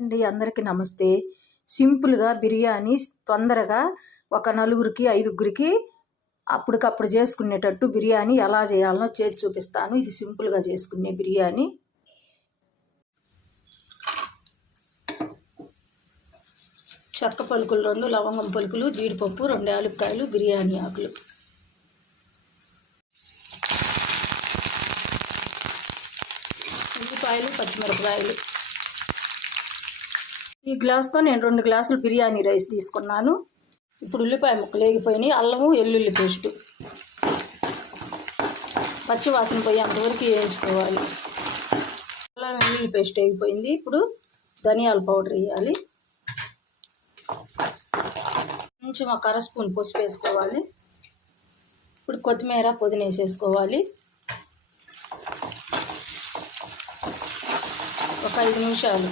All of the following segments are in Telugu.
అండి అందరికీ నమస్తే. సింపుల్గా బిర్యానీ తొందరగా ఒక నలుగురికి ఐదుగురికి అప్పటికప్పుడు చేసుకునేటట్టు బిర్యానీ ఎలా చేయాలనో చేసి చూపిస్తాను. ఇది సింపుల్గా చేసుకునే బిర్యానీ. చెక్క పలుకులు 2, లవంగం పలుకులు, జీడిపప్పు 2 యాలక్కాయలు, బిర్యానీ ఆకులు. ఉల్లిపాయలు, పచ్చిమిరపకాయలు. ఈ గ్లాస్తో నేను 2 గ్లాసులు బిర్యానీ రైస్ తీసుకున్నాను. ఇప్పుడు ఉల్లిపాయ ముక్కలు వేగిపోయినాయి. అల్లము వెల్లుల్లి పేస్టు పచ్చివాసన పోయేంతవరకు వేయించుకోవాలి. అల్లం వెల్లుల్లి పేస్ట్ వేగిపోయింది. ఇప్పుడు ధనియాల పౌడర్ వేయాలి. కొంచెం ఒక అర స్పూన్ పసుపు వేసుకోవాలి. ఇప్పుడు కొత్తిమీర, పుదీనా వేసేసుకోవాలి. ఒక 5 నిమిషాలు.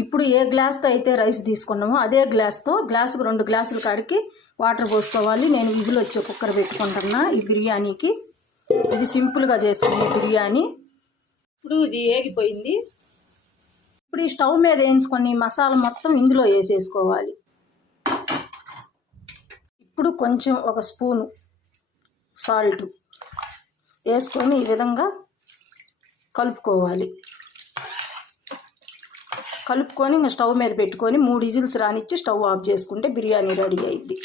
ఇప్పుడు ఏ గ్లాస్తో అయితే రైస్ తీసుకున్నామో అదే గ్లాస్తో గ్లాసుకు 2 గ్లాసుల కాడికి వాటర్ పోసుకోవాలి. నేను విజిల్ వచ్చే కుక్కర్ పెట్టుకుంటున్నా ఈ బిర్యానీకి. ఇది సింపుల్గా చేసుకునే బిర్యానీ. ఇప్పుడు ఇది వేగిపోయింది. ఇప్పుడు ఈ స్టవ్ మీద వేయించుకొని మసాలా మొత్తం ఇందులో వేసేసుకోవాలి. ఇప్పుడు కొంచెం ఒక స్పూను సాల్ట్ వేసుకొని ఈ విధంగా కలుపుకోవాలి. కలుపుకొని ఇంకా స్టవ్ మీద పెట్టుకొని 3 విజిల్స్ రానిచ్చి స్టవ్ ఆఫ్ చేసుకుంటే బిర్యానీ రెడీ అయింది.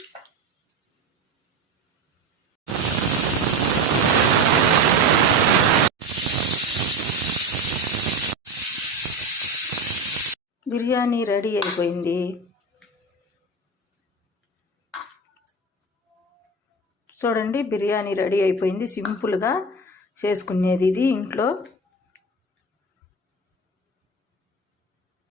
బిర్యానీ రెడీ అయిపోయింది. చూడండి, బిర్యానీ రెడీ అయిపోయింది. సింపుల్గా చేసుకునేది ఇది ఇంట్లో.